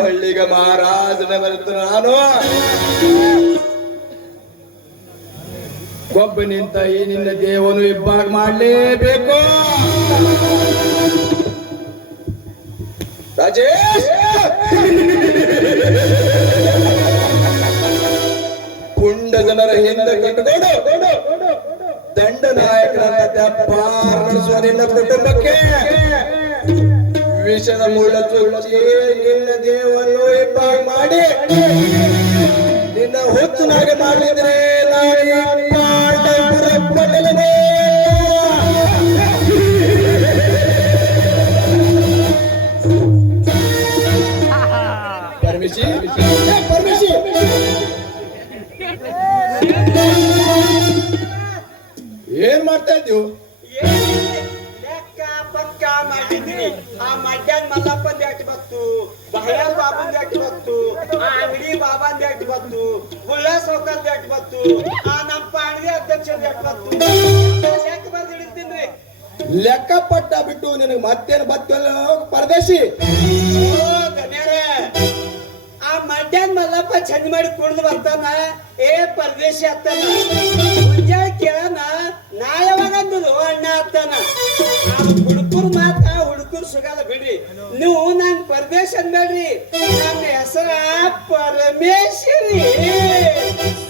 ಹಳ್ಳಿಗೆ ಮಹಾರಾಜನ ಬರುತ್ತ ನಾನು ಒಬ್ಬ ನಿಂತ ಈ ನಿನ್ನ ದೇವನು ಇಬ್ಬಾಗ ಮಾಡಲೇಬೇಕು. ರಾಜೇಶ್ ಪುಂಡ ಜನರ ಹಿಂದೆ ಕಟ್ಟಿಕೊಂಡು ದಂಡ ನಾಯಕರ ನಡೆಸುವ ನಿನ್ನ ಕುಟುಂಬಕ್ಕೆ ವಿಷದ ಮುಳ್ಳ ಚುಚ್ಚಿ ನಿನ್ನ ದೇವನ್ನು ಇಬ್ಬಾಗ ಮಾಡಿ ನಿನ್ನ ಹುಚ್ಚನಾಗೆ ಮಾಡಿದ್ರೆ ಪರಮೇಶಿ ಪರಮೇಶಿ ಏನ್ ಮಾಡ್ತಾ ಇದ್ದೀವಿ? ಲೆಕ್ಕ ಪಕ್ಕ ಮಾಡಿದ್ರಿ. ಆ ಮಡ್ಯಾನ್ ಮಲ್ಲಪ್ಪಂದ ಎಟ್ಟು ಬತ್ತು, ಬಹಳಾಲ್ ಬಾಬಂದ ಎಟ್ಟು ಬತ್ತು, ಆ ಅಂಗಡಿ ಬಾಬಂದ ಎಟ್ಟು ಬತ್ತು, ಗುಳ್ಳ ಸೌಕರ್ದ ಎಟ್ಟು ಬತ್ತು, ಆ ನಮ್ಮ ಪಾಣಿ ಅಧ್ಯಕ್ಷದ ಎಟ್ಟು ಬತ್ತು. ಲೆಕ್ಕ ಬರ್ದು ಹಿಡಿತೀನಿ. ಲೆಕ್ಕ ಪಟ್ಟ ಬಿಟ್ಟು ನಿನಗೆ ಮತ್ತೇನು ಬತ್ತಲ್ಲ ಪರದೇಶಿ. ಆ ಮಡ್ಯಾನ್ ಮಲ್ಲಪ್ಪ ಚಂದ ಮಾಡಿ ಕುಡ್ದು ಬರ್ತಾನ. ಏ ಪರದೇಶಿ ಅತ್ತಾನ. ಮುಂಜಾನೆ ಕೇಳನ ನಾ ಯಾವಾಗ ಅಂದ್ರು ಅಣ್ಣ ಅತ್ತಾನ. ಹುಡುಕರು ಮಾತ ಹುಡುಕರು ಸಿಗಲ್ಲ ಬಿಡ್ರಿ. ನೀವು ನನ್ ಪರದೇಶ ಅನ್ಬೇಡ್ರಿ. ನನ್ನ ಹೆಸರ ಪರಮೇಶ್ವರಿ.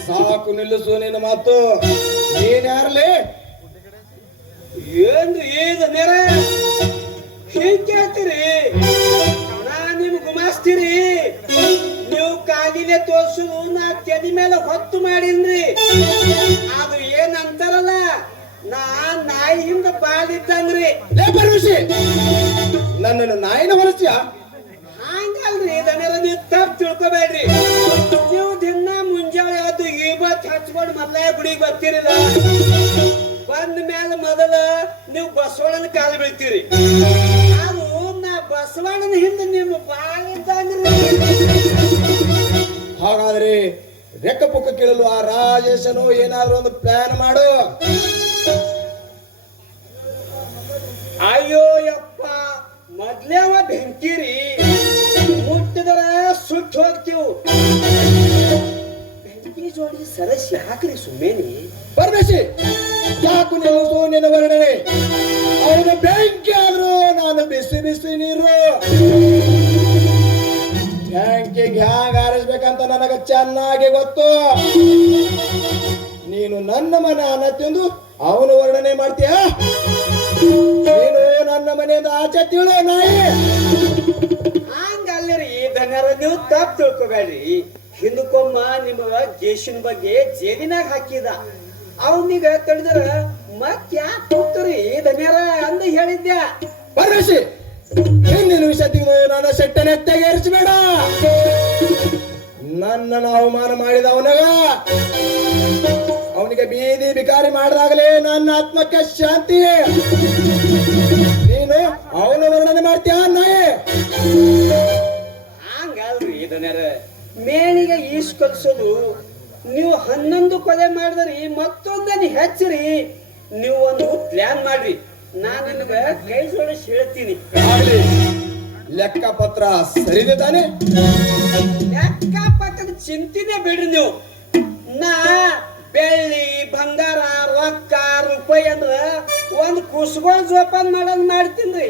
ಸಾಕು ನಿಲ್ಲಿಸು ನಿನ್ನ ಮಾತು. ನೀನ್ ಯಾರಲಿ? ಏನ್ರಿ ಈಗ ನೇರ ಹಿಂಗ್ ಕೇಳ್ತೀರಿ? ನಾ ನಿಮ್ ಗುಮಾಸ್ತೀರಿ. ನೀವು ಕಾಲಿಗೆ ತೋರ್ಸುದು ನಾ ತೆದಿ ಮೇಲೆ ಹೊತ್ತು ಮಾಡಿನ್ರಿ. ಅದು ಏನಂತಾರಲ್ಲ, ನಾ ನಾಯಿ ಹಿಂದ ಬಾಳಿದ್ದಂಗ್ರಿ. ಪರಮೇಶಿ ನನ್ನನ್ನು ನಾಯಿನ ಹೊಲಸ್ತೀಯ? ಹಂಗಲ್ರಿ ಇದನ್ನೆಲ್ಲ ನೀವು ತಪ್ಪು ತಿಳ್ಕೊಬೇಡ್ರಿ. ನೀವು ದಿನ ಮುಂಜಾನೆ ಅದು ಇವತ್ತು ಹಚ್ಕೊಂಡು ಮೊದಲೇ ಗುಡಿಗೆ ಬರ್ತೀರಿಲ್ಲ. ಬಂದ ಮೇಲೆ ಮೊದಲ ನೀವು ಬಸವಣ್ಣನ ಕಾಲು ಬೀಳ್ತೀರಿ. ಅದು ನಾ ಬಸವಣ್ಣನ ಹಿಂದೆ ನಿಮ್ಮ ಬಾಳಿದ್ದಂಗ್ರಿ. ಹಾಗಾದ್ರೆ ರೆಕ್ಕ ಪುಕ್ಕ ಕೇಳಲು ಆ ರಾಜೇಶನು ಏನಾದ್ರು ಒಂದು ಪ್ಲಾನ್ ಮಾಡು. ಅಯ್ಯೋ ಯಪ್ಪ, ಮೊದ್ಲೇವ ಬೆಂಕಿರಿ, ಮುಟ್ಟಿದರ ಸುಟ್ಟು ಹೋಗ್ತೀವಿ. ಬೆಂಕಿ ಜೋಡಿ ಸರಸ್ ಯಾಕ್ರಿ ಸುಮ್ಮೇನಿ? ಪರಮೇಶಿ ಸಾಕು ನಿಲ್ಲಿಸು ನಿನ್ನ ವರ್ಣನೆ. ಅವನ ಬೆಂಕಿ ಆದ್ರು ನಾನು ಬಿಸಿ ಬಿಸಿ ನೀರು. ಬ್ಯಾಂಕಿಗೆ ಹ್ಯಾಂಗ ಆರಿಸ್ಬೇಕಂತ ನನಗೆ ಚೆನ್ನಾಗಿ ಗೊತ್ತು. ನೀನು ನನ್ನ ಮನೆ ಅನ್ನ ತಿಂದು ಅವನು ವರ್ಣನೆ ಮಾಡ್ತೀಯ? ನೀನು ನನ್ನ ಮನೆಯಿಂದ ಆಚೆ ತಿಳು ನಾಯಿ. ಹಂಗಲ್ಲರಿ ಧನ್ಯರ, ನೀವು ತಪ್ಪು ತಿಳ್ಕೊಬೇಡ್ರಿ. ಹಿಂದಕ್ಕೊಮ್ಮ ನಿಮ್ಮ ಜೇಶಿನ ಬಗ್ಗೆ ಜೇಬಿನಾಗ ಹಾಕಿದ. ಅವನಿಗ ತಡೆದ್ರ ಮತ್ ಯಾಕೆ ಹೋಗ್ತರಿ ಧನ್ಯರ ಅಂದ ಹೇಳಿದ್ದೆ. ಪರಮೇಶಿ ಹಿಂದಿನ ವಿಷಯ ತೆಗೆದು ನನ್ನ ಸೆಟ್ಟನೆ ತೆಗೆರಿಸಬೇಡ. ನನ್ನನ್ನು ಅವಮಾನ ಮಾಡಿದ ಅವನಿಗೆ ಬೀದಿ ಬಿಕಾರಿ ಮಾಡಿದಾಗಲೇ ನನ್ನ ಆತ್ಮಕ್ಕೆ ಶಾಂತಿ. ನೀನು ಅವನ ವರ್ಣನೆ ಮಾಡ್ತೀಯ ನಾಯಿ? ಹಂಗಲ್ರಿ ಧನ್ಯರ, ಮೇಣಿಗೆ ಈಸ್ ಕಲ್ಸೋದು. ನೀವು 11 ಕೊಲೆ ಮಾಡಿದ್ರಿ, ಮತ್ತೊಂದನ್ನು ಹೆಚ್ಚ್ರಿ. ನೀವು ಒಂದು ಪ್ಲಾನ್ ಮಾಡ್ರಿ. ನಾನು ನಿಮ್ಗೆ ಕೈ ಜೋಡಿಸಿ ಹೇಳ್ತೀನಿ. ಲೆಕ್ಕ ಪತ್ರ ಸರಿದೆ ತಾನೆ? ಲೆಕ್ಕ ಪತ್ರದ ಚಿಂತಿನೇ ಬಿಡ್ರಿ ನೀವು. ನಾ ಬೆಳ್ಳಿ ಬಂಗಾರ ರೊಕ್ಕ ರೂಪಾಯಿ ಅಂದ್ರ ಒಂದು ಕುಸ್ಗೋಳ್ ಜೋಪಾನ ಮಾಡೋದ್ ಮಾಡ್ತೀನಿ.